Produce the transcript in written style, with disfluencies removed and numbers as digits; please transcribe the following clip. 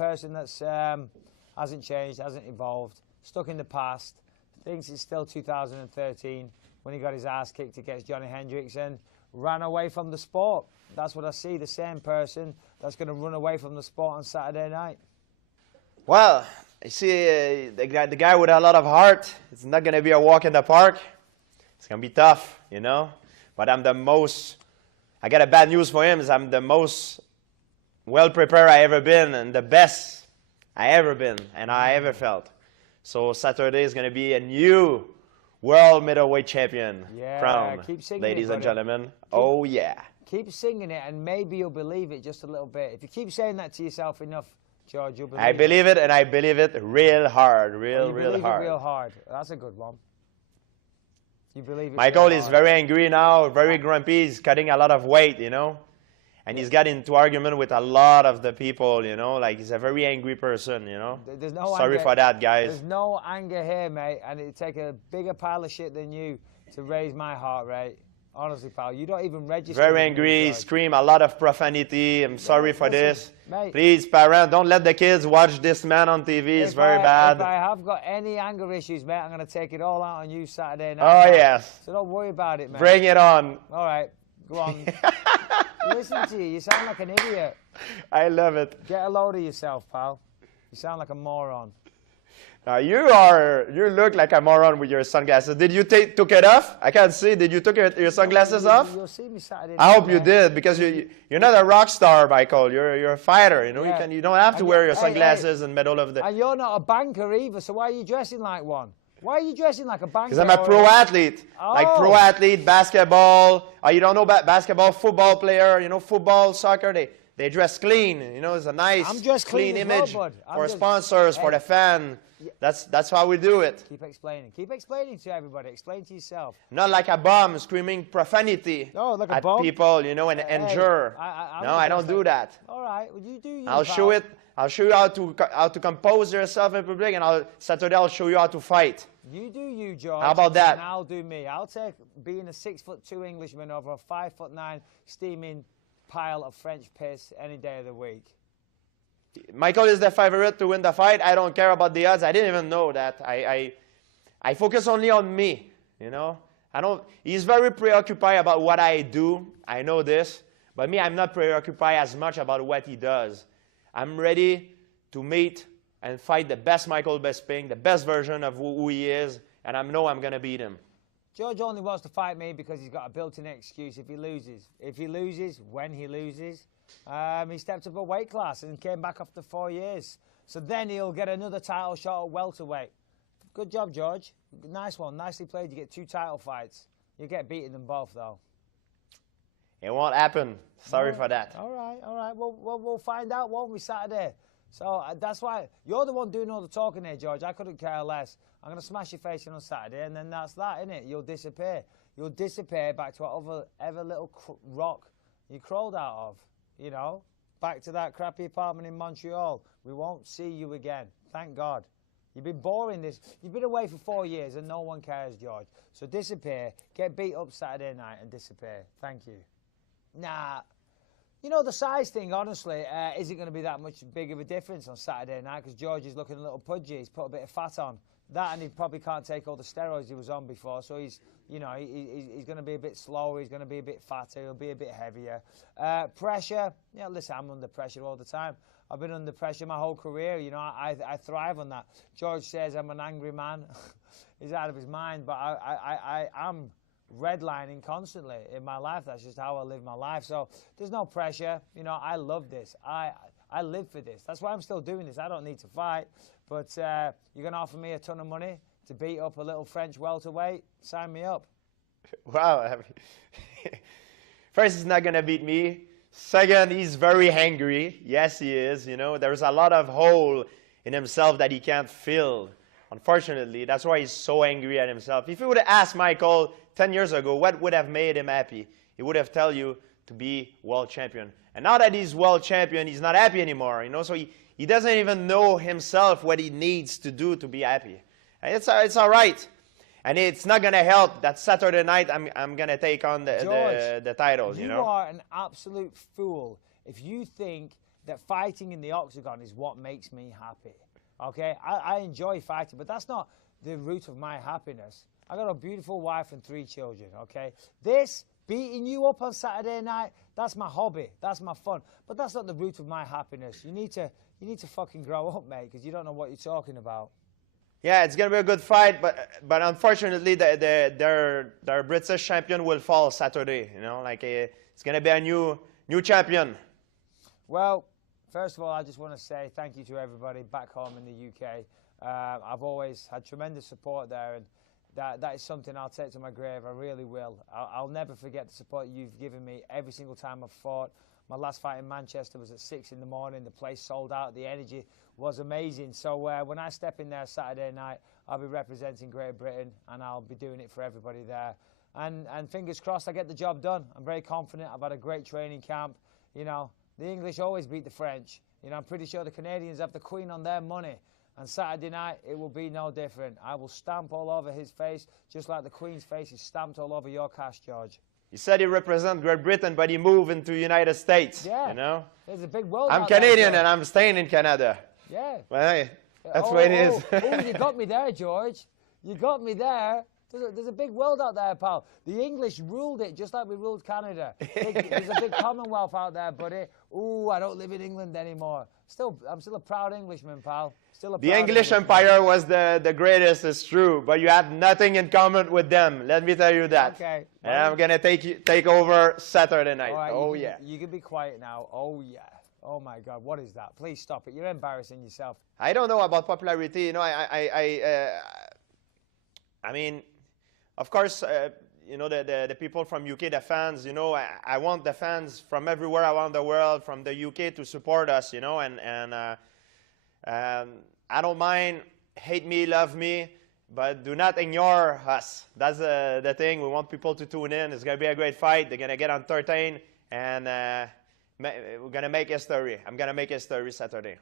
person that's hasn't changed, hasn't evolved, stuck in the past, thinks it's still 2013 when he got his ass kicked against Johnny Hendricks and ran away from the sport. That's what I see, the same person that's going to run away from the sport on Saturday night. Well, you see, the guy with a lot of heart, it's not going to be a walk in the park. It's going to be tough, you know. But I got a bad news for him, is I'm the most well-prepared I ever been and the best I ever been and I ever felt. So Saturday is going to be a new world middleweight champion crown, ladies and gentlemen. Oh, yeah. Keep singing it, and maybe you'll believe it just a little bit. If you keep saying that to yourself enough, George, you'll believe it. I believe it, and I believe it real hard, real hard. Real hard. That's a good one. You believe it. Michael is very angry now, very grumpy. He's cutting a lot of weight, you know. And he's got into argument with a lot of the people, you know. Like, he's a very angry person, you know. There's no Sorry for that, guys. There's no anger here, mate. And it'd take a bigger pile of shit than you to raise my heart rate. Honestly, pal, you don't even register. Very angry, scream a lot of profanity. I'm sorry for this. Mate, please, parents, don't let the kids watch this man on TV. It's very bad. If I have got any anger issues, mate, I'm going to take it all out on you Saturday night. Oh, yes. So don't worry about it, mate. Bring it on. All right, go on. Listen to you. You sound like an idiot. I love it. Get a load of yourself, pal. You sound like a moron. You look like a moron with your sunglasses. Did you took it off? I can't see. Did you took your sunglasses off? You'll see me Saturday night. I hope you did, because you're not a rock star, Michael. You're a fighter. You know, you don't have to wear your sunglasses in the middle of the. And you're not a banker either. So why are you dressing like one? Why are you dressing like a banker? Because I'm a pro athlete. Oh. Like pro athlete, basketball. You don't know about basketball, football player. You know, football, soccer. They dress clean. You know, it's a nice, clean image for sponsors, for the fan. That's how we do it. Keep explaining. Keep explaining to everybody. Explain to yourself. Not like a bum screaming profanity at people, you know, and injure. No, I don't do that. All right. Well, you do. I'll show it. I'll show you how to compose yourself in public, and Saturday I'll show you how to fight. You do you, George. How about that? And I'll do me. I'll take being a 6'2" Englishman over a 5'9" steaming pile of French piss any day of the week. Michael is the favorite to win the fight. I don't care about the odds. I didn't even know that. I focus only on me, you know. He's very preoccupied about what I do. I know this. But me, I'm not preoccupied as much about what he does. I'm ready to meet and fight the best Michael Bisping, the best version of who he is, and I know I'm going to beat him. George only wants to fight me because he's got a built-in excuse if he loses. If he loses, when he loses, he stepped up a weight class and came back after 4 years. So then he'll get another title shot at welterweight. Good job, George. Nice one. Nicely played. You get 2 title fights. You get beaten them both, though. It won't happen. Sorry for that. All right, all right. We'll find out, won't we, Saturday? So that's why you're the one doing all the talking here, George. I couldn't care less. I'm going to smash your face in on Saturday, and then that's that, innit? You'll disappear. You'll disappear back to whatever little rock you crawled out of, you know? Back to that crappy apartment in Montreal. We won't see you again. Thank God. You've been boring this. You've been away for 4 years, and no one cares, George. So disappear. Get beat up Saturday night and disappear. Thank you. Nah. You know, the size thing, honestly, isn't going to be that much big of a difference on Saturday night because George is looking a little pudgy. He's put a bit of fat on. That, and he probably can't take all the steroids he was on before. So he's, you know, he's going to be a bit slower. He's going to be a bit fatter. He'll be a bit heavier. Pressure. Yeah, listen, I'm under pressure all the time. I've been under pressure my whole career. You know, I thrive on that. George says I'm an angry man. He's out of his mind. But I'm redlining constantly in my life. That's just how I live my life. So there's no pressure. You know, I love this. I live for this. That's why I'm still doing this. I don't need to fight. But you're going to offer me a ton of money to beat up a little French welterweight? Sign me up. Wow. I mean, first, he's not going to beat me. Second, he's very angry. Yes, he is. You know, there's a lot of hole in himself that he can't fill. Unfortunately, that's why he's so angry at himself. If you would have asked Michael 10 years ago what would have made him happy, he would have told you to be world champion. And now that he's world champion, he's not happy anymore. You know, so he doesn't even know himself what he needs to do to be happy. And it's all right. And it's not going to help that Saturday night I'm going to take on the titles, you know. You are an absolute fool if you think that fighting in the octagon is what makes me happy. Okay, I enjoy fighting, but that's not the root of my happiness. I got a beautiful wife and 3 children. Okay, this beating you up on Saturday night, that's my hobby, that's my fun, but that's not the root of my happiness. You need to fucking grow up, mate, because you don't know what you're talking about. Yeah, it's gonna be a good fight, but unfortunately, their British champion will fall Saturday. You know, like it's gonna be a new champion. Well, first of all, I just want to say thank you to everybody back home in the UK. I've always had tremendous support there, and that is something I'll take to my grave. I really will. I'll never forget the support you've given me every single time I've fought. My last fight in Manchester was at 6 in the morning. The place sold out. The energy was amazing. So when I step in there Saturday night, I'll be representing Great Britain, and I'll be doing it for everybody there. And fingers crossed I get the job done. I'm very confident. I've had a great training camp. You know, the English always beat the French. You know, I'm pretty sure the Canadians have the Queen on their money. And Saturday night, it will be no different. I will stamp all over his face, just like the Queen's face is stamped all over your cash, George. You said he represents Great Britain, but he moved into the United States. Yeah. You know? There's a big world I'm out Canadian there, and I'm staying in Canada. Yeah. Well, hey, that's the way it is. Oh, you got me there, George. You got me there. There's a big world out there, pal. The English ruled it just like we ruled Canada. There's a big Commonwealth out there, buddy. Ooh, I don't live in England anymore. I'm still a proud Englishman, pal. Still a proud The English Empire was the greatest, it's true, but you had nothing in common with them. Let me tell you that. Okay. And I'm gonna take over Saturday night. Right, oh yeah. You can be quiet now. Oh yeah. Oh my God, what is that? Please stop it. You're embarrassing yourself. I don't know about popularity. You know, I mean, of course, you know, the people from UK, the fans, you know, I want the fans from everywhere around the world, from the UK to support us, you know, and I don't mind, hate me, love me, but do not ignore us. That's the thing. We want people to tune in. It's going to be a great fight. They're going to get entertained, and we're going to make history. I'm going to make history Saturday.